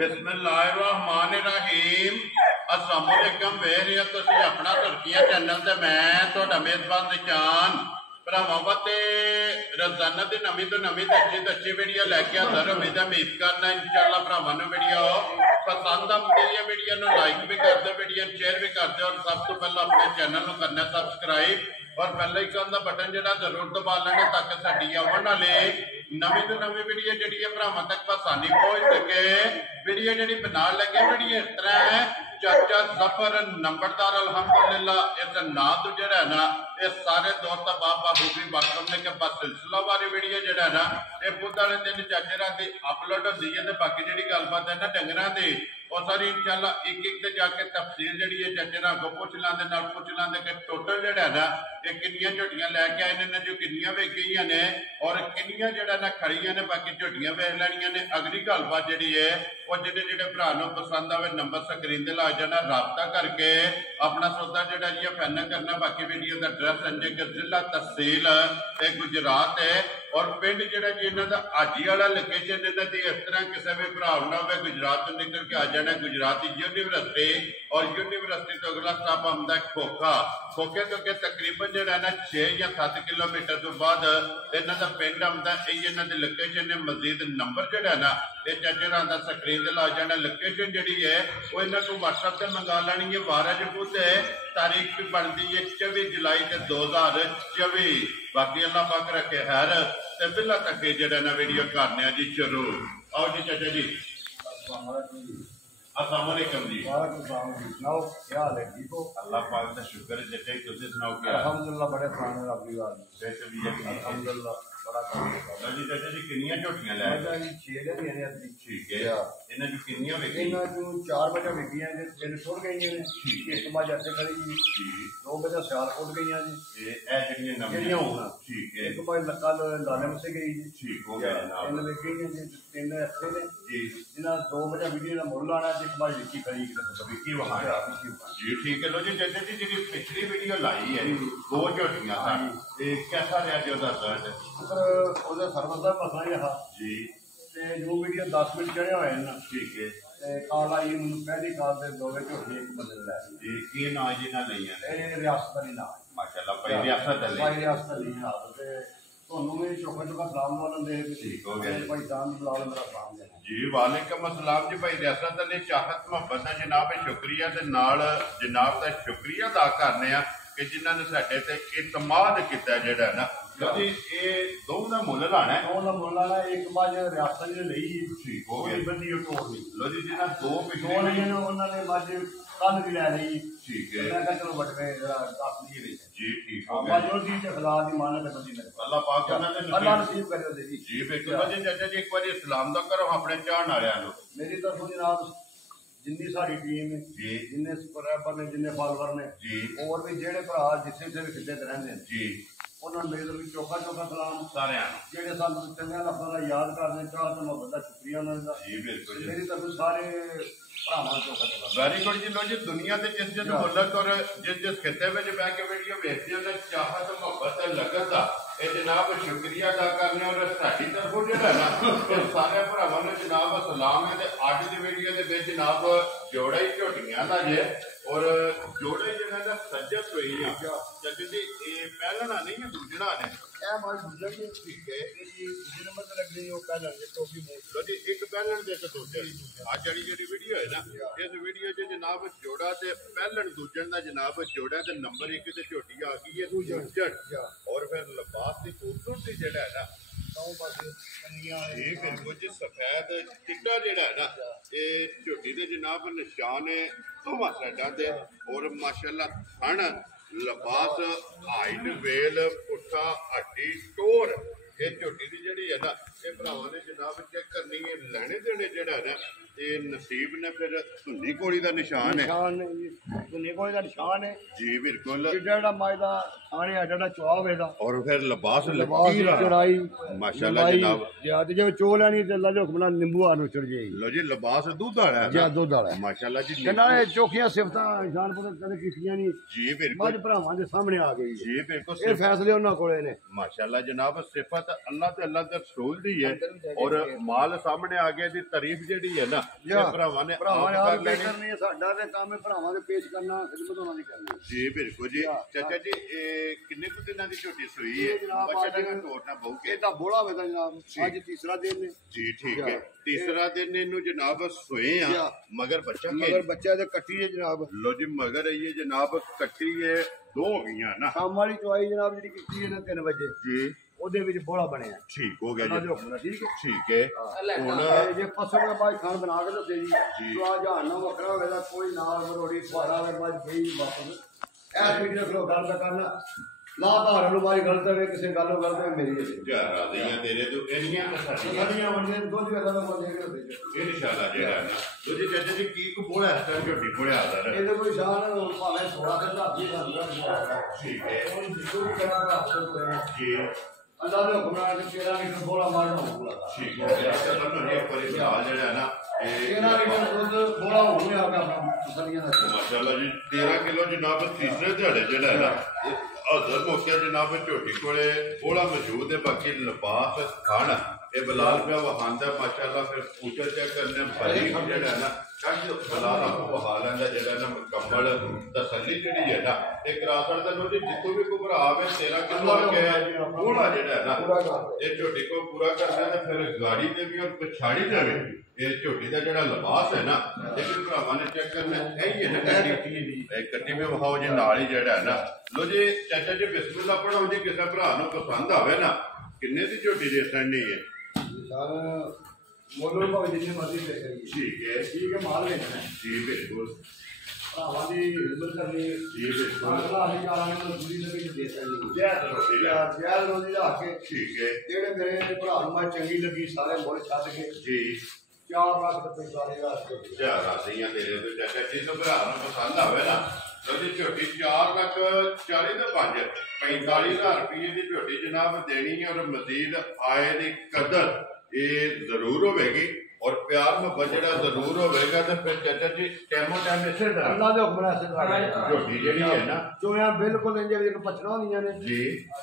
बिस्मिल्लाहिर्रहमानिर्रहीम। अस्सलाम वालेकुम। वेरिया तुसी अपना तुर्किया चैनल ते मैं तुहाडा मेजबान निशान भरावां ते रोजाना दी नवीं तो नवीं अच्छी वीडियो लैके आता रहो। उम्मीद करना इंशाअल्लाह भरावां नूं वीडियो पसंद आती है। वीडियो नूं लाइक भी कर दो, वीडियो शेयर भी कर दो और सब तो पहले अपने चैनल नूं करना सब्सक्राइब और बेल आइकन का बटन जिहड़ा जरूर दबा लेना ताकि साडी आउण वाली नवीं तो नवीं वीडियो जिहड़ी है भरावां तक आसानी पहुंच सके। वीडियो जिहड़ी बना लगे वीडियो इस तरह है चाचा जफर नंबरदार अल्हम्दुलिल्लाह इस नाम तो जरा ना ये सारे दोस्त बाबा खूबी वाकफ ने के बस सिलसिला वाली वीडियो जरा ना ये बुध वाले दिन चाचे रात अपलोड होती है। तो बाकी जी गलबात है ना डंगर की और सारी इंशाल्लाह एक एक ते जाके तफसील जी है चाचे रात को पुछ लाते पुछ लाते कि टोटल जरा ना ये किनिया झोटियां लैके आए ने जो किनिया वेच गई ने और किनिया जरा ना खड़िया ने बाकी झोटियां वेच लैनिया ने। अगली गलबात जी है और जिहड़े जिहड़े भरा नूं पसंद आवे नंबर स्क्रीन ते ला जाना राबता करके अपना सौदा जिहड़ा जी फाइनल करना। बाकी वीडियो का एड्रैस संजय जिला तहसील गुजरात है और पिंड जिहड़ा जी इन्हां दा हाजी वाला लोकेशन इन्हां दी इस तरह किसी भी भरा ना होवे गुजरात तो निकल के आ जाना गुजरात यूनिवर्सिटी और यूनिवर्सिटी तो अगला स्टॉप आंदा खोखा। खोखे तो के तकरीबन जिहड़ा ना 6 या 7 किलोमीटर तो बाद इन्हां दा पिंड आंदा। इन्हां दी लोकेशन है मजीद नंबर जिहड़ा ना ये चाचे दा स्क्रीन ते ला जाना। लोकेशन जिहड़ी है वो इन्हां को व्हाट्सएप से मंगा लैनी है। वारज बुध है तारीख भी बनती है 24 जुलाई 2024। बाकी अल्लाह पाक रखे खैर ते बिल्ला तक जरा ना वीडियो करने जी शुरू। आओ जी चाचा जी अस्सलाम वालेकुम जी। सुनाओ क्या हाल है? ठीक हो? अल्लाह पाक का शुक्र है चाचा जी। तुसीं सुनाओ क्या? अल्हम्दुलिल्लाह बड़े पुराने रब दी बात अल्हम्दुलिल्लाह बड़ा काम है जी। चाचा जी कितनी झोटियां लै मैं जी 6 दिन ने अभी ठीक है इन्हां जो कितनी वेखी इन्हां जो 4 बजे वेखियां ने 3 छुट गईयां ने एक बार ऐसे खड़ी जी 2 बजे सियाल फुट गईयां जी ये ए जड़ियां नवीं होना ठीक है। एक बार कल लालम से गई जी ठीक हो गया जनाब। इन वेखियां जी 3 ऐसे ने जी जिन्हां 2 बजे वीडियो दा मुल लाना एक बार विकी खड़ी विकी वहां जी ठीक है। लो जी चाचा जी जी पिछली वीडियो लाई है 2 झोटियां कैसा रहा जो रिजल्ट? ਉਹਦੇ ਸਰਵਰ ਦਾ ਪਤਾ ਹੀ ਆ ਜੀ ਤੇ ਜੋ ਵੀਡੀਓ 10 ਮਿੰਟ ਚੜਿਆ ਹੋਇਆ ਨਾ ਠੀਕ ਹੈ ਤੇ ਕਾਲ ਆਈ ਮੈਨੂੰ ਪਹਿਲੀ ਕਾਲ ਦੇ ਦੋਵੇਂ ਝੋਟੇ ਇੱਕ ਬੰਦੇ ਲੈ ਜੀ ਕੀ ਨਾਂ ਜੀ ਨਾਲ ਲਈਆਂ ਨੇ? ਇਹ ਰਿਆਸਤ ਅਲੀ ਨਾਮ ਮਾਸ਼ਾਅੱਲਾ ਭਾਈ ਰਿਆਸਤ ਅਲੀ ਹਾਂ ਤੇ ਤੁਹਾਨੂੰ ਵੀ ਚੋਖਾ ਚੋਖਾ ਸਲਾਮ ਵਾਲੰਦੇ ਠੀਕ ਹੋ ਗਿਆ ਭਾਈ ਜਾਨ ਬਲਾਲ ਮੇਰਾ ਸਲਾਮ ਦੇਣਾ ਜੀ। ਵਾਲੇਕਮ अस्सलाम जी भाई रियासत अली चाहत मुहब्बत का जनाब शुक्रिया ते नाल जनाब का शुक्रिया अदा करने कि जिन्होंने साडे ते इतमाद किया जिहड़ा ना जी ये दोनों का मुल लाना है। दोनों का मुल लाना एक बार रियासत ने लई ठीक हो गई बंदी तोड़ ली। लो जी जिन्हें 2 पिछले लईयां ने उन्होंने मज कल भी लै ली ठीक है। मैं कहा चलो बटवे दस लीए जी ठीक हो गया जो जी खुदा दी मानत है बंदी मेरे अल्लाह पाक अल्लाह नसीब करे जी जी बिल्कुल। जी चाचा जी एक बार सलाम दा करो अपने चाहण वालियां नूं। मेरी तरफों जनाब जिन्नी सारी टीम है जी जिन्ने सबसक्राइबर ने जिन्ने फॉलोअर ने जी और भी जेड़े भरा जिथे जिथे भी खिदे रहंदे जी उन्होंने मेरे भी चौखा चौखा सलाम सारे जेड़े सानू चंगे लफ्ज़ां दा याद करदे चाह ते मुहब्बत दा शुक्रिया उन्होंने दा जी बिल्कुल। मेरी तरफ सारे भरावां चौखा चौखा वेरी गुड जी। लो जी दुनिया ते जिस जिस मुल्क और जिस जिस खिते में बैठ के वीडियो वेखदे हो चाहत मुहब्बत लगत दा ये जनाब शुक्रिया अदा करने और साडी तरफों जिहड़ा ना सारे भरावां नूं जनाब सलाम है। अज दी वीडियो दे विच जनाब जोड़ा ही झोटियां दा जे और जोड़े जिहड़ा ना सज्जत होई आ जद जी ये पहलना नहीं है दूजना ने ए मां दूजा की ठीक है जी दूजे नंबर ते लग गई वो पहलन जे टोपी मोड़ लो जी एक पहलन दे के दूजे आज जड़ी जड़ी वीडियो है ना इस वीडियो च जनाब जोड़ा ते पहलन दूजन दा जनाब जोड़ा ते नंबर 1 ते झोटी आ गई है दूजन और फिर लिबास की खूबसूरती जिहड़ा है ना कुछ सफेद चिट्टा जिहड़ा है ना ये झोटी दे जनाब निशान है दोवां साइडां ते और माशाअल्लाह थण लिबास हाइट वेल पुट्ठा हड्डी टोर ये झोटी दी जिहड़ी है ना ये भरावां ने जनाब चेक करनी है लैने देने जिहड़ा है ना ये नसीब ने फिर धुनी घोड़ी का निशान है धुनी घोड़ी का निशान है जी बिल्कुल जेड़ा मायदा आने जेड़ा चौव है और फिर लिबास चढ़ाई माशाल्लाह जनाब जे चो लेनी ते अल्लाह दे हुक्म नाल नींबू आनो चढ़ जाएगी। लो जी लिबास दूध वाला है जी दूध वाला माशाल्लाह जी नाले चोखियां सिफतां जानपुर कदे कीतियां नहीं जी बिल्कुल मज भरावां दे सामने आ गई जी बिल्कुल ये फैसले उन्हां कोले ने माशाल्लाह जनाब सिफत अल्लाह ते अल्लाह दे रसूल दी है और माल सामने आ गया दी तारीफ जेड़ी है ना ਭਰਾਵਾਂ ਨੇ ਭਰਾਵਾਂ ਆਪ ਨੇ ਕਰਨੀ ਹੈ। ਸਾਡਾ ਤੇ ਕੰਮ ਹੈ ਭਰਾਵਾਂ ਦੇ ਪੇਸ਼ ਕਰਨਾ, ਖਿਦਮਤ ਉਹਨਾਂ ਦੀ ਕਰਨੀ ਜੀ। ਬਿਲਕੁਲ ਜੀ। ਚਾਚਾ ਜੀ ਇਹ ਕਿੰਨੇ ਕੁ ਦਿਨਾਂ ਦੀ ਝੋਟੀ ਸੂਈ ਹੈ? ਬੱਚਾ ਦਾ ਤੋੜਨਾ ਬਹੁ ਕੇ ਇਹ ਤਾਂ ਬੋਲਾ ਵੇ ਜਨਾਬ, ਅੱਜ ਤੀਸਰਾ ਦਿਨ ਨੇ ਜੀ। ਠੀਕ ਹੈ, ਤੀਸਰਾ ਦਿਨ ਇਹਨੂੰ ਜਨਾਬ ਸੋਏ ਆ, ਮਗਰ ਬੱਚਾ ਮਗਰ ਬੱਚਾ ਤੇ ਕੱਟੀ ਹੈ ਜਨਾਬ। ਲੋ ਜੀ ਮਗਰ ਇਹ ਜਨਾਬ ਕੱਟੀ ਹੈ, 2 ਹੋ ਗਈਆਂ ਨਾ। ਸ਼ਾਮ ਵਾਲੀ ਚੁਆਈ ਜਨਾਬ ਜਿਹੜੀ ਕੀਤੀ ਹੈ ਨਾ 3 ਵਜੇ ਜੀ, ਉਹਦੇ ਵਿੱਚ ਬੋਲਾ ਬਣਿਆ। ਠੀਕ ਹੋ ਗਿਆ ਜੀ। ਠੀਕ ਹੈ, ਠੀਕ ਹੈ। ਹੁਣ ਜੇ ਪਸੰਦ ਦਾ ਬਾਈ ਖਾਣ ਬਣਾ ਕੇ ਦੱਸੇ ਜੀ ਜੋ ਆ ਜਹਾਨ ਨਾ ਵੱਖਰਾ ਹੋਵੇ ਤਾਂ ਕੋਈ ਨਾਲ ਮਰੋੜੀ ਸਵਾਰਾ ਵੇ ਬਾਜ ਗਈ ਵਾਪਸ ਐ ਵੀਡੀਓ ਕੋਲ ਗੱਲ ਦਾ ਕਰਨਾ ਲਾ ਧਾਰਨ ਨੂੰ ਬਾਈ ਗਲਤ ਹੋਵੇ, ਕਿਸੇ ਗੱਲੋਂ ਗਲਤ ਹੋਵੇ ਮੇਰੀ ਜਾਰਾ ਦੀਆਂ ਤੇਰੇ ਤੋਂ ਇਹਨੀਆਂ ਸਾਡੀਆਂ ਸਾਡੀਆਂ ਵੰਡੇ ਦੁੱਧ ਵੇਲਾ ਦਾ ਬੰਦੇ ਕੇ ਇਹ ਇਨਸ਼ਾਅੱਲਾ ਜਿਹੜਾ ਨਾ ਦੂਜੀ ਚਾਚਾ ਜੀ ਕੀ ਕੋ ਬੋਲਾ ਇਸ ਤਰ੍ਹਾਂ ਝੋਟੀ ਬੋਲਿਆ ਆਦਾ ਇਹਦੇ ਕੋਈ ਸ਼ਾਨ ਭਾਵੇਂ 16 ਤੇ ਧਾਤੀ ਕਰਦਾ। ਠੀਕ ਹੈ ਉਹ ਜਿੱਦੋਂ ਕਰਾ ਦਾ ਜੀ। ਅੱਲਾਹ ਦੇ ਹੁਕਮ ਨਾਲ 13 ਲੀਟਰ ਬੋਲਾ ਮਾਰਨਾ ਹੋਊਗਾ। ਠੀਕ ਹੋ ਗਿਆ। ਚਲੋ ਨਾ ਇਹ ਪਰਿਵਾਰ ਜਿਹੜਾ ਨਾ 13 ਲੀਟਰ ਦੁੱਧ ਬੋਲਾ ਹੋਣੇ ਆ ਗਿਆ ਆਪਣਾ ਤਸਲੀਆਂ ਦਾ। ਮਾਸ਼ਾਅੱਲਾ ਜੀ 13 ਕਿਲੋ ਜਨਾਬ ਤੀਸਰੇ ਦਿਹਾੜੇ ਜਿਹੜਾ ਨਾ ਹਜ਼ਰ ਮੌਕੇ ਜਨਾਬ ਝੋਟੀ ਕੋਲੇ ਬੋਲਾ ਮੌਜੂਦ ਹੈ। ਬਾਕੀ ਲਿਬਾਸ ਖਾਣਾ ਇਹ ਬਲਾਲ ਪਿਆ ਵਹਾਂਦਾ ਮਾਸ਼ਾਅੱਲਾ। ਫਿਰ ਪੂਜਾ ਚੈੱਕ ਕਰਨੇ ਭਰੀ ਜਿਹੜਾ ਨਾ ਕੱਢ ਬਲਾਲ ਆਪੋ ਵਹਾ ਲੈਂਦਾ ਜਿਹੜਾ ਨਾ ਮੁਕੰਮਲ ਤਸੱਲੀ ਜਿਹੜੀ ਹੈ ਨਾ ਇਹ ਕਰਾ ਸਕਦਾ ਲੋ ਜੀ। ਜਿੱਥੋਂ ਵੀ ਕੋਈ ਭਰਾ ਆਵੇ 13 ਕਿਲੋ ਕੇ ਬੋਲਾ ਜਿਹੜਾ ਹੈ ਨਾ ਇਹ ਝੋਟੀ ਕੋ ਪੂਰਾ ਕਰਨਾ ਤੇ ਫਿਰ ਗਾੜੀ ਤੇ ਵੀ ਔਰ ਪਛਾੜੀ ਤੇ ਵੀ ਇਹ ਝੋਟੀ ਦਾ ਜਿਹੜਾ ਲਿਬਾਸ ਹੈ ਨਾ ਇਹ ਵੀ ਭਰਾਵਾਂ ਨੇ ਚੈੱਕ ਕਰਨਾ ਇਹ ਹੀ ਹੈ ਨਾ ਕੱਟੀ ਵੀ ਵਹਾਓ ਜੀ ਨਾਲ ਹੀ ਜਿਹੜਾ ਹੈ ਨਾ। ਲੋ ਜੀ ਚਾਚਾ ਜੀ ਬਿਸਮਿਲ੍ਲਾ ਪੜਾਓ ਜੀ। ਕਿਸੇ ਭਰਾ ਨੂੰ ਪਸੰਦ ਆਵੇ ਨਾ ਕਿੰਨੇ ਦੀ ਝੋਟੀ ਦੇ ਸਕਣੀ ਹੈ? ਸਰ ਮੋਲੋ ਭਾਵੇਂ ਜਿੰਨੇ ਮਰਜ਼ੀ ਦੇ ਕਰੀਏ। ਠੀਕ ਹੈ, ਠੀਕ ਹੈ, ਮਾਲ ਵੇਚਣਾ ਜੀ ਬਿਲਕੁਲ। ਭਰਾਵਾਂ ਦੀ ਹਿੰਮਤ ਕਰਨੀ ਜੀ ਬਿਲਕੁਲ। ਅਗਲਾ ਅਸੀਂ ਕਾਰਾਂ ਨੂੰ ਦੂਰੀ ਲੱਗੇ ਦੇ ਸਕਦੇ ਜੈ ਰੋਟੀ ਲੈ ਜੈ ਰੋਜ਼ੀ ਦਾ ਕੇ ਠੀਕ ਹੈ ਜਿਹੜੇ ਮੇਰੇ ਭਰਾ ਨੂੰ ਮੈਂ ਚੰਗੀ ਲੱਗੀ ਸਾਰੇ ਮੁੱਲ ਛੱਡ ਕੇ ਜੀ। 4 ਲੱਖ ਰੁਪਏ ਸਾਰੇ ਵਾਸਤੇ ਜੈ ਰਾਸੀਆਂ ਤੇਰੇ ਤੋਂ ਚਾਚਾ ਜੀ ਤੋਂ ਭਰਾ ਨੂੰ ਪਸੰਦ ਆਵੇ ਨਾ ਉਹਦੀ ਝੋਟੀ 4 ਲੱਖ 40 ਤੇ 5 45,000 ਰੁਪਏ ਦੀ ਝੋਟੀ ਜਨਾਬ ਦੇਣੀ ਔਰ ਮਜ਼ੀਦ ਆਏ ਦੀ ਕਦਰ ਇਹ ਜ਼ਰੂਰ ਹੋਵੇਗੀ ਔਰ ਪਿਆਰ ਮੁਹੱਬਤ ਜਿਹੜਾ ਜ਼ਰੂਰ ਹੋਵੇਗਾ ਤੇ ਫਿਰ ਚਾਚਾ ਜੀ ਟੈਮੋ ਟੈਮ ਇਸੇ ਤਰ੍ਹਾਂ ਅੱਲਾ ਦੇ ਹੁਕਮ ਨਾਲ ਸਿੱਧਾ ਝੋਟੀ ਜਿਹੜੀ ਹੈ ਨਾ ਚੋਇਆ ਬਿਲਕੁਲ ਇੰਜ ਵੀ ਪਛਣਾ ਹੁੰਦੀਆਂ ਨੇ ਜੀ।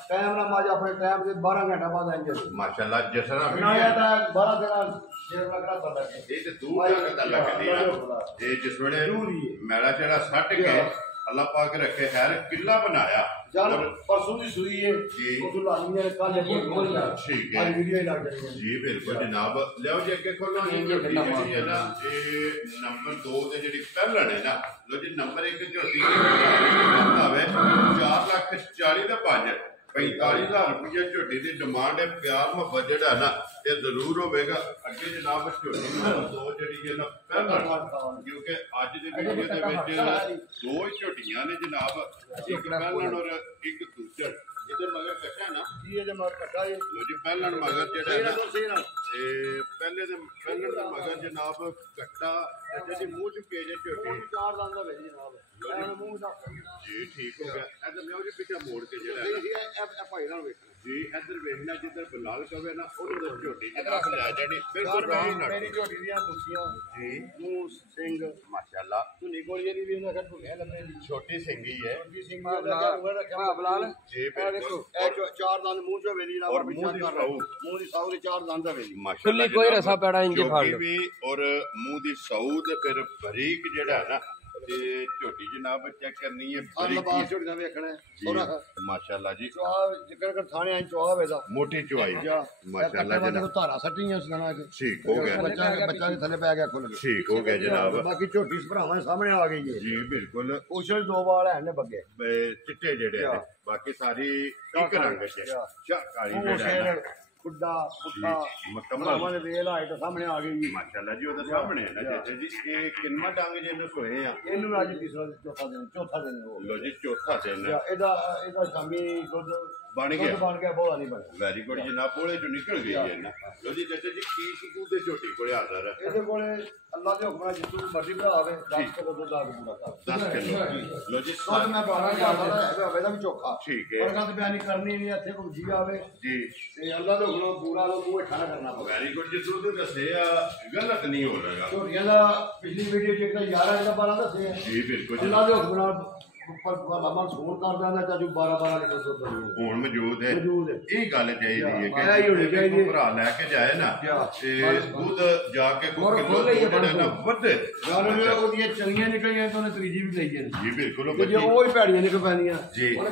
ਟਾਈਮ ਨਾਲ ਮਾਜ ਆਪਣੇ ਟਾਈਮ ਦੇ 12 ਘੰਟਾ ਬਾਅਦ ਇੰਜ ਮਾਸ਼ਾਅੱਲਾ ਜਿਸ ਤਰ੍ਹਾਂ ਬਣਾਇਆ ਤਾਂ 12 ਦਿਨਾਂ ਜੇ ਲੱਗਦਾ ਪਤਾ ਇਹ ਤੇ ਦੂਰ ਤੱਕ ਤਾਂ ਲੱਗਦੀ ਆ। ਇਹ ਜਿਸ ਵੇਲੇ ਮੈਲਾ ਜਿਹੜਾ ਸੱਟ ਕੇ ਅੱਲਾਹ ਪਾਕ ਰੱਖੇ ਹੈਰ ਕਿਲਾ ਬਣਾਇਆ ਜਦ ਪਰਸੋਂ ਦੀ ਸੂਈ ਹੈ ਉਹ ਤੋਂ ਲਾਣੀਆਂ ਨੇ ਕੱਲ ਇਹ ਖੋਲ ਲਿਆ। ਠੀਕ ਹੈ, ਅੱਜ ਵੀਡੀਓ ਹੀ ਲੱਗ ਜਾਣੀ ਜੀ ਬਿਲਕੁਲ ਜਨਾਬ। ਲਿਆਓ ਜੀ ਅੱਗੇ ਖੋਲੋ ਜਿਹੜੀ ਹੈ ਨਾ ਇਹ ਨੰਬਰ 2 ਤੇ ਜਿਹੜੀ ਪਹਿਲਣ ਹੈ ਨਾ ਲੋ ਜੀ ਨੰਬਰ 1 ਝੋਟੀ ਆਵੇ 4 ਲੱਖ 40 ਤੇ 5 45,000 ਰੁਪਏ ਝੋਟੀ ਦੀ ਡਿਮਾਂਡ ਹੈ। ਪਿਆਰ ਮੁਹੱਬਤ ਜਿਹੜਾ ਨਾ ਇਹ ਜ਼ਰੂਰ ਹੋਵੇਗਾ। ਅੱਗੇ ਜਨਾਬ ਝੋਟੀ ਨੰਬਰ 2 ਜਿਹੜੀ ਹੈ ਨਾ ਪਹਿਲਣ ਕਿਉਂਕਿ ਅੱਜ ਦੀ ਵੀਡੀਓ ਦੇ ਵਿੱਚ 2 ਹੀ ਝੋਟੀਆਂ ਨੇ ਜਨਾਬ, ਇੱਕ ਪਹਿਲਣ ਔਰ ਇੱਕ ਦੂਜਾ। ਇਹਦੇ ਮਗਰ ਕੱਟਾ ਨਾ ਜੀ ਇਹਦੇ ਮਗਰ ਕੱਟਾ ਇਹ ਲੋ ਜੀ ਪਹਿਲਣ ਮਗਰ ਜਿਹੜਾ ਨਾ ਇਹ ਪਹਿਲਣ ਦੇ ਮਗਰ ਜਨਾਬ ਕੱਟਾ ਜਿਹਦੇ ਮੂੰਹ ਚ ਪੇਜ ਝੋਟੀ 4 ਦੰਦ ਹੋਵੇ ਜਨਾਬ ਐਵੇਂ ਮੂੰਹ ਦਾ ਜੀ। ਠੀਕ ਹੋ ਗਿਆ। ਇਧਰ ਲਿਆਓ ਜੀ ਪਿੱਛੇ ਮੋੜ ਕੇ ਜਿਹੜਾ ਇਹ ਭਾਈ ਨਾਲ ਵੇਖਣਾ ਜੀ। ਇਧਰ ਵੇਖਣਾ ਜਿੱਧਰ ਬਲਾਲ ਕਵੇ ਨਾ ਉਹਨੂੰ ਝੋਟੀ ਜਨਾਬ ਲੈ ਜਾਣੀ ਬਿਲਕੁਲ ਆਰਾਮ ਨਾਲ। ਮੇਰੀ ਝੋਟੀ ਦੀਆਂ ਦੁੱਖੀਆਂ ਜੀ ਮੂੰਹ ਸਿੰਘ ਮਾਸ਼ਾਅੱਲਾ ਧੁਨੀ ਗੋਲੀਏ ਦੀ ਵੀ ਉਹਨਾਂ ਕਰ ਭੁੱਲਿਆ ਲੱਗੇ ਛੋਟੀ ਸਿੰਗੀ ਹੈ ਜੀ ਸਿੰਘ ਦਾ ਬਲਾਲ ਜੀ ਬਿਲਕੁਲ। ਇਹ 4 ਦੰਦ ਮੂੰਹ ਚੋਂ ਵੇਲੀ ਨਾਲ ਔਰ ਮੂੰਹ ਦੀ ਸਾਊ ਮੂੰਹ ਦੀ ਸਾਊ ਦੇ 4 ਦੰਦ ਵੇਲੀ ਮਾਸ਼ਾਅੱਲਾ ਕੋਈ ਰਸਾ ਪੈੜਾ ਇੰਜ ਫੜ ਵੀ ਔਰ ਮੂੰਹ ਦੀ ਸਾਊ ਤੇ ਫਿਰ ਬਰੀਕ ਜਿਹੜਾ ਨਾ ਤੇ ਝੋਟੀ ਜਨਾਬ ਚੈੱਕ ਕਰਨੀ ਹੈ ਲਬਾਸ ਝੋਟੀ ਦਾ ਵੇਖਣਾ ਹੈ ਮਾਸ਼ਾਅੱਲਾ ਜੀ। ਚੁਆ ਜਿਕਰ ਕਰ ਥਾਣੇ ਆਂ ਚੁਆ ਵੇਦਾ ਮੋਟੀ ਚੁਆਈ ਮਾਸ਼ਾਅੱਲਾ ਜਨਾਬ। ਧਾਰਾ ਸੱਟੀਆਂ ਸੁਣਾ ਕੇ ਠੀਕ ਹੋ ਗਿਆ। ਬੱਚਾ ਦੇ ਥੱਲੇ ਪੈ ਗਿਆ ਖੁੱਲ ਗਿਆ। ਠੀਕ ਹੋ ਗਿਆ ਜਨਾਬ। ਬਾਕੀ ਝੋਟੀ ਭਰਾਵਾਂ ਸਾਹਮਣੇ ਆ ਗਈ ਹੈ ਜੀ ਬਿਲਕੁਲ। ਉਸ਼ਲ 2 ਵਾਲ ਹੈ ਨੇ ਬੱਗੇ ਚਿੱਟੇ ਜਿਹੜੇ ਨੇ ਬਾਕੀ ਸਾਰੀ ਇੱਕ ਰੰਗ ਚ ਕਾਲੀ ਜਿਹੜਾ ਖੁੱਡਾ ਪੁੱਠਾ ਮੁਕੰਮਲ ਦੇ ਵੇਲ ਆਏ ਤਾਂ ਸਾਹਮਣੇ ਆ ਗਈ ਮਾਸ਼ਾਅੱਲਾ ਜੀ। ਉਹਦੇ ਸਾਹਮਣੇ ਹੈ ਨਾ ਚਾਚਾ ਜੀ। ਇਹ ਕਿੰਨਾ ਡੰਗ ਜੇ ਇਹਨੂੰ ਸੋਏ ਆ? ਇਹਨੂੰ ਅੱਜ ਤੀਸਰਾ ਚੌਥਾ ਦਿਨ ਹੋ ਲੋ ਜੀ ਚੌਥਾ ਦਿਨ ਇਹਦਾ ਸ਼ਾਮੀ ਦੁੱਧ ਬਣ ਗਿਆ ਬੋਲਾ ਨਹੀਂ ਬਣਿਆ। ਵੈਰੀ ਗੁੱਡ ਜਨਾਬ। ਬੋਲੇ ਚੋਂ ਨਿਕਲ ਗਈ ਹੈ ਨਾ। ਲੋ ਜੀ ਚਾਚਾ ਜੀ ਕੀ ਸ਼ਕੂ ਦੇ ਝੋਟੀ ਕੋਲੇ ਹਾਜ਼ਰ ਹੈ? ਇਹਦੇ ਕੋਲੇ ਅੱਲਾ ਦੇ ਹੁਕਮ ਨਾਲ ਜਿੱਥੋਂ ਮਰਜ਼ੀ ਭਰਾ ਆਵੇ 10 ਕਿਲੋ ਦੁੱਧ ਆ ਕੇ ਪੂਰਾ ਕਰ 10 ਕਿਲੋ। ਲੋ ਜੀ ਦੁੱਧ ਮੈਂ 12 ਜਾਂਦਾ ਹੋਵੇ ਦਾ ਵੀ ਚੋਖਾ ਠੀਕ ਹੈ। ਪਰ ਬਿਆਨੀ ਕਰਨੀ ਨਹੀਂ ਇੱਥੇ ਕੋਈ ਜੀ ਆਵੇ ਜੀ ਤੇ ਅੱਲਾ ਦੇ ਹੁਕਮ ਨਾਲ ਪੂਰਾ ਲੋ ਮੂੰਹ ਠਾਣਾ ਕਰਨਾ ਪਵੇ। ਵੈਰੀ ਗੁੱਡ ਜੀ। ਦੁੱਧ ਦੱਸਿਆ ਗਲਤ ਨਹੀਂ ਹੋ ਰਿਹਾ। ਝੋਟੀਆਂ ਦਾ ਪਿਛਲੀ ਵੀਡੀਓ ਚ ਇੱਕ 11 12 ਦੱਸਿਆ ਜੀ ਬਿਲਕੁਲ ਅੱਲਾ ਦੇ ਹੁਕਮ ਨਾਲ ਮਾਮਾ ਫੋਨ ਕਰ ਦਿੰਦਾ ਚਾਚੂ 12 ਲੀਟਰ ਦੁੱਧ ਹੁਣ ਮੌਜੂਦ ਹੈ ਮੌਜੂਦ ਹੈ। ਇਹ ਗੱਲ ਚਾਹੀਦੀ ਹੈ ਇਹ ਹੋਣੀ ਚਾਹੀਦੀ ਕਿ ਭਰਾ ਲੈ ਕੇ ਜਾਏ ਨਾ ਤੇ ਦੁੱਧ ਜਾ ਕੇ ਕੋਈ ਕਿਲੋ ਜਿਹੜਾ ਨਾ ਵਧੇ ਉਹਦੀਆਂ ਚੰਗੀਆਂ ਨਿਕਲੀਆਂ ਤਾਂ ਉਹਨੇ ਤੀਜੀ ਵੀ ਲਈ ਹੈ ਜੀ ਬਿਲਕੁਲ ਜੇ ਉਹ ਹੀ ਭੈੜੀਆਂ ਨਿਕਲ ਪੈਂਦੀਆਂ ਜੀ ਉਹਨੇ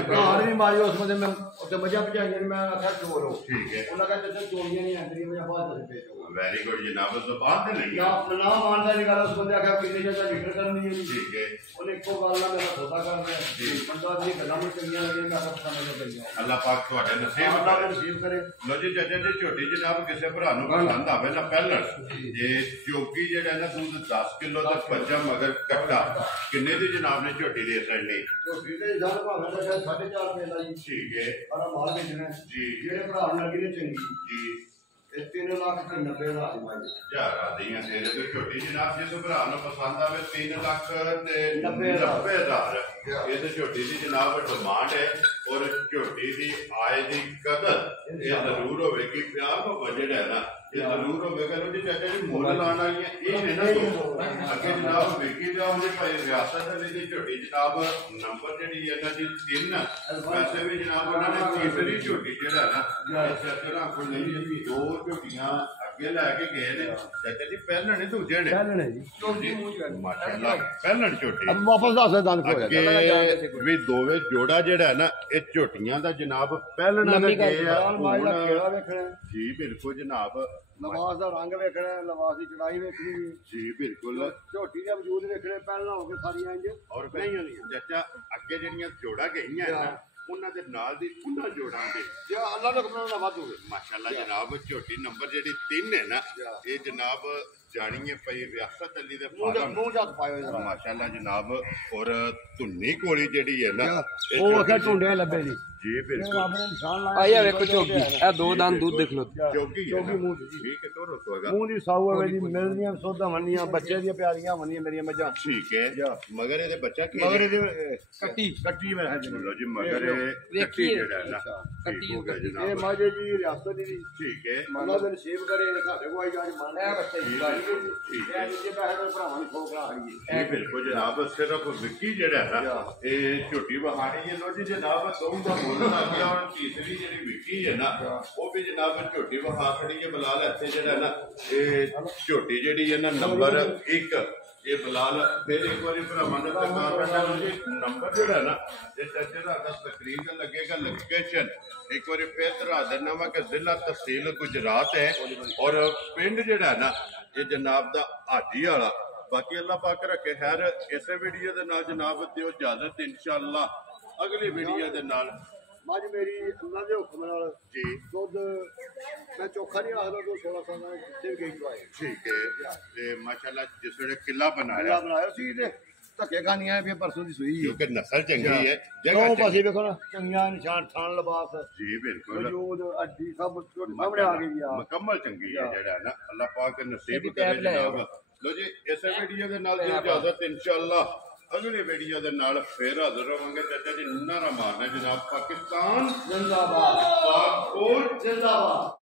ਘਰ ਨਹੀਂ ਮਾਰੀ ਉਸ ਬੰਦੇ ਮੈਂ ਉੱਤੇ ਮੱਝਾਂ ਭਜਾਈਆਂ ਮੈਂ ਆਖਿਆ ਚੋਰ ਹੋ ਠੀਕ ਹੈ ਉਹਨਾਂ ਕਹਿੰਦੇ ਤੇ ਚੋਰੀਆਂ ਨਹੀਂ ਆਂਦੀਆਂ ਮੈਂ ਬਾਅਦ ਚ ਭੇਜੋ ਵੈਰੀ ਗੁੱਡ ਜਨਾਬ ਜ਼ਬਾਨ ਤੇ ਨਹੀਂ ਨਾ ਮਾਨਦਾ ਨਹੀਂ ਗੱਲ ਉਸ ਬੰਦੇ ਆਖਿਆ ਕਿੰਨੇ ਜਿਆਦਾ ਲੀਟਰ ਕਰਨੀ ਹੈ ਠੀਕ ਹੈ ਉਹਨੇ ਇੱਕੋ ਗੱਲ ਨਾਲ ਮੇਰਾ ਸੌਦਾ ਕਰ ਲਿਆ ਜੀ ਬੰਦਾ ਦੀਆਂ ਗੱਲਾਂ ਮੈਨੂੰ ਚੰਗੀਆਂ ਲੱਗੀਆਂ ਮੈਂ ਆਖਿਆ ਮੈਨੂੰ ਪਈਆਂ ਅੱਲਾਹ ਪਾਕ ਤੁਹਾਡੇ ਨਸੀਬ ਅੱਲਾਹ ਨੂੰ ਨਸੀਬ ਕਰੇ ਲੋ ਜੀ ਜੱਜਾ ਜੀ ਝੋਟੀ ਜਨਾਬ ਕਿਸੇ ਭਰਾ ਨੂੰ ਪਸੰਦ ਆਵੇ ਨਾ ਪਹਿਲਾਂ ਜੇ ਚੋਕੀ ਜਿਹੜਾ ਨਾ ਦੁੱਧ 10 ਕਿਲੋ ਦਾ ਬੱਚਾ ਮਗਰ ਕੱਟਾ ਕਿੰਨੇ ਦੀ ਜਨਾਬ ਨੇ ਝੋਟੀ ਦੇ ਸਕਣੀ ਝੋਟੀ ਦੇ ਜਾਨ ਭਾਵੇਂ ਦਾ ਸ਼ਾਇਦ 4.5 ਰੁਪਏ ਦਾ ਜੀ ਠੀਕ ਹੈ ਸਾਰਾ ਮਾਲ ਵੇਚਣਾ ਜੀ ਜਿਹੜੇ ਭਰਾ ਨੂੰ ਲੱਗੀ ਨੇ ਚੰਗੀ ਜੀ ਇਹ 3 ਲੱਖ ਤੇ 90,000 ਦੀ ਮਾਈ ਹਜ਼ਾਰਾਂ ਦੀਆਂ ਤੇਰੇ ਤੇ ਝੋਟੀ ਜਨਾਬ ਜਿਸ ਭਰਾ ਨੂੰ ਪਸੰਦ ਆਵੇ 3 ਲੱਖ ਤੇ 90,000 ਇਹ ਤੇ ਝੋਟੀ ਦੀ ਜਨਾਬ ਡਿਮਾਂਡ ਹੈ ਔਰ ਝੋਟੀ ਦੀ ਆਏ ਦੀ ਕਦਰ ਇਹ ਜ਼ਰੂਰ ਹੋਵੇਗੀ ਪਿਆਰ ਨੂੰ ਜਿਹੜਾ ਹੈ ਨਾ ਇਹ ਜ਼ਰੂਰ ਹੋਵੇਗਾ ਕਿ ਚਾਚਾ ਜੀ ਮੁੱਲ ਲਾਣ ਵਾਲੀਆਂ ਇਹ ਨੇ ਨਾ ਅੱਗੇ ਜਨਾਬ ਵੇਖੀ ਜਾ ਉਹਨੇ ਭਾਈ ਰਿਆਸਤ ਦੇ ਵਿੱਚ ਝੋਟੀ ਜਨਾਬ ਨੰਬਰ ਜਿਹੜੀ ਇਹਨਾਂ ਦੀ 3 ਵੈਸੇ ਵੀ ਜਨਾਬ ਉਹਨਾਂ ਨੇ ਤੀਸਰੀ ਝੋਟੀ ਜਿਹੜਾ ਨਾ ਚਾਚਾ ਕੋਲ ਲਈ 2 ਝੋਟੀਆਂ ਅੱਗੇ ਲੈ ਕੇ ਗਏ ਨੇ ਚਾਚਾ ਜੀ ਪਹਿਲਾਂ ਨੇ ਦੂਜੇ ਨੇ ਪਹਿਲਾਂ ਨੇ ਜੀ ਝੋਟੀ ਮਾਸ਼ਾਅੱਲਾ ਪਹਿਲਾਂ ਝੋਟੀ ਅਬ ਵਾਪਸ ਦੱਸ ਦੰਦ ਖੋ ਅੱਗੇ ਵੀ ਦੋਵੇਂ ਜੋੜਾ ਜਿਹੜਾ ਹੈ ਨਾ ਇਹ ਝੋਟੀਆਂ ਦਾ ਜਨਾਬ ਪਹਿਲਾਂ ਦੇ ਗਏ ਆ ਵੇਖਣਾ ਜੀ ਬਿਲਕੁਲ ਜਨਾਬ ਲਵਾਸ ਦਾ ਰੰਗ ਵੇਖਣਾ ਲਵਾਸ ਦੀ ਚੜਾਈ ਵੇਖਣੀ ਜੀ ਬਿਲਕੁਲ ਝੋਟੀ ਦੇ ਵਜੂਦ ਵੇਖਣੇ ਪਹਿਲਾਂ ਹੋ ਕੇ ਸਾਰੀਆਂ ਇੰਜ ਔਰ ਨਹੀਂ ਹੁੰਦੀਆਂ ਚਾਚਾ ਅੱਗੇ ਜਿਹੜੀਆਂ ਜੋੜਾ ਗਈਆਂ ਨਾ ਉਹਨਾਂ ਦੇ ਨਾਲ ਦੀ ਉਹਨਾਂ ਜੋੜਾਂ ਦੇ ਜੇ ਅੱਲਾ ਦਾ ਹੁਕਮ ਨਾਲ ਵਾਧੂ ਮਾਸ਼ਾਅੱਲਾ ਜਨਾਬ ਝੋਟੀ ਨੰਬਰ ਜਿਹੜੀ 3 ਹੈ ਨਾ ਇਹ ਜਨਾਬ ਜਾਣੀ ਹੈ ਪਈ ਰਿਆਸਤ ਅਲੀ ਦੇ ਫਾਰਮ ਮੂੰਹ ਜੱਤ ਪਾਇਓ ਜਰਾ ਮਾਸ਼ਾਅੱਲਾ ਜਨਾਬ ਔਰ ਧੁੰਨੀ ਕੋਲੀ ਜਿਹੜੀ ਹੈ ਨਾ ਉਹ ਅਖੇ ਢੂੰਡਿਆ ਲੱਭੇ ਜੀ ਜੀ ਬਿਲਕੁਲ ਰੱਬ ਨੇ ਨਿਸ਼ਾਨ ਲਾਇਆ ਆਇਆ ਵੇਖੋ ਚੌਕੀ ਇਹ 2 ਦੰਦ ਦੁੱਧ ਦੇਖ ਲਓ ਚੌਕੀ ਮੂੰਹ ਦੀ ਠੀਕ ਹੈ ਤੋਂ ਰੋਕੋਗਾ ਮੂੰਹ ਦੀ ਸਾਊ ਹੈ ਜੀ ਮਿਲਦੀਆਂ ਸੋਧਾਂ ਮੰਨੀਆਂ ਬੱਚੇ ਦੀਆਂ ਪਿਆਰੀਆਂ ਮੰਨੀਆਂ ਮੇਰੀਆਂ ਮੱਝਾਂ ਠੀਕ ਹੈ ਮਗਰ ਇਹਦੇ ਬੱਚਾ ਕੀ ਮਗਰ ਇਹਦੇ ਕੱਟੀ ਮੈਂ ਹੈ ਜੀ ਲੋ ਜੀ ਮਗਰ ਕੱਟੀ ਜਿਹੜਾ ਹੈ ਨਾ ਕੱਟੀ ਹੋ ਗਿਆ ਇਹ ਜਨਾਬ ਮਾਜੇ ਜੀ ਰਿਆਸਤ ਦੀ ਠੀਕ ਹੈ ਅੱਲਾ ਦੇ ਨਸੀਬ ਕਰੇ ਸਾਡੇ ਕੋਲ ਆਈ ਜਾਣ ਮੰਨ ਇਹ ਬੱਚੇ ਦੀ ਗਾੜੀ ਠੀਕ ਹੈ ਜੇ ਪੈਸੇ ਦੇ ਭਰਾਵਾਂ ਨੂੰ ਠੋਕਰਾ ਆਈਏ ਇਹ ਬਿਲਕੁਲ ਜਨਾਬ ਸਿਰਫ ਵਿੱਕੀ ਜਿਹੜਾ ਹੈ ਨਾ ਇਹ ਝੋਟੀ ਵਹਾਣੀ ਹੈ ਲੋ ਜੀ ਜਨਾਬ ਸੌਂ ਦਾ ਮੁੱਲ ਲੱਗ ਗਿਆ ਔਰ ਤੀਸਰੀ ਜਿਹੜੀ ਵਿੱਕੀ ਹੈ ਨਾ ਉਹ ਵੀ ਜਨਾਬ ਝੋਟੀ ਵਹਾ ਖੜੀ ਹੈ ਬਲਾਲ ਇੱਥੇ ਜਿਹੜਾ ਨਾ ਇਹ ਝੋਟੀ ਜਿਹੜੀ ਹੈ ਨਾ ਨੰਬਰ 1 ਇਹ ਬਲਾਲ ਫਿਰ ਇੱਕ ਵਾਰੀ ਭਰਾਵਾਂ ਨੇ ਦੁਕਾਨ ਕਰਨਾ ਜੀ ਨੰਬਰ ਜਿਹੜਾ ਨਾ ਇਹ ਚਾਚੇ ਦਾ ਸਕਰੀਨ ਤੇ ਲੱਗੇਗਾ ਲੋਕੇਸ਼ਨ ਇੱਕ ਵਾਰੀ ਫਿਰ ਦਰਾ ਦੇਣਾ ਵਾ ਕਿ ਜ਼ਿਲ੍ਹਾ ਤਹਿਸੀਲ ਗੁਜਰਾਤ ਹੈ ਔਰ ਪਿੰਡ ਜਿਹੜਾ ਨਾ ਇਹ ਜਨਾਬ ਦਾ ਹਾਜੀ ਵਾਲਾ ਬਾਕੀ ਅੱਲਾਹ ਪਾਕ ਰੱਖੇ ਖੈਰ ਇਸੇ ਵੀਡੀਓ ਦੇ ਨਾਲ ਜਨਾਬ ਦਿਓ ਇਜਾਜ਼ਤ ਇਨਸ਼ਾਅੱਲਾ ਅਗਲੀ ਵੀਡੀਓ ਦੇ ਨਾਲ ਮੱਝ ਮੇਰੀ ਅੱਲਾ ਦੇ ਹੁਕਮ ਨਾਲ ਜੀ ਦੁੱਧ ਮੈਂ ਚੋਖਾ ਨਹੀਂ ਆਖਦਾ ਤੂੰ 16 ਸਾਲਾਂ ਦਾ ਜਿੱਥੇ ਵੀ ਗਈ ਚੁਆਏ ਠੀਕ ਹੈ ਤੇ ਮਾਸ਼ਾਅੱਲਾ ਜਿਸ ਵੇਲੇ ਕਿਲਾ ਅੱਲਾ ਬਣਾਇਆ ਬਣਾਇਆ ਸੀ ਤੇ ਧੱਕੇ ਖਾਣੀਆਂ ਫਿਰ ਪਰਸੋਂ ਦੀ ਸੂਈ ਕਿਉਂਕਿ ਨਸਲ ਚੰਗੀ ਹੈ ਉਹ ਪਾਸੇ ਵੇਖੋ ਨਾ ਚੰਗੀਆਂ ਨਿਸ਼ਾਨ ਥਾਣ ਲਿਬਾਸ ਜੀ ਬਿਲਕੁਲ ਵਜੂਦ ਅੱਡੀ ਸਭ ਸਾਹਮਣੇ ਆ ਗਈ ਆ ਮੁਕੰਮਲ ਚੰਗੀ ਹੈ ਜਿਹੜਾ ਨਾ ਅੱਲਾਹ ਪਾਕ ਨਸੀਬ ਕਰੇ ਜਨਾਬ ਲੋ ਜੀ ਇਸੇ ਵੀਡੀਓ ਦੇ ਨਾਲ ਦਿਓ ਇਜਾਜ਼ਤ ਇਨਸ਼ਾਅੱਲਾ ਅਗਲੇ ਵੀਡੀਓ ਦੇ ਨਾਲ ਫੇਰ ਹਾਜ਼ਰ ਹੋਵਾਂਗੇ ਚਾਚਾ ਜੀ ਨਾਰਾ ਮਾਰਨਾ ਜਨਾਬ ਪਾਕਿਸਤਾਨ ਜ਼ਿੰਦਾਬਾਦ ਪਾਕ ਜਿੰਦਾਬਾਦ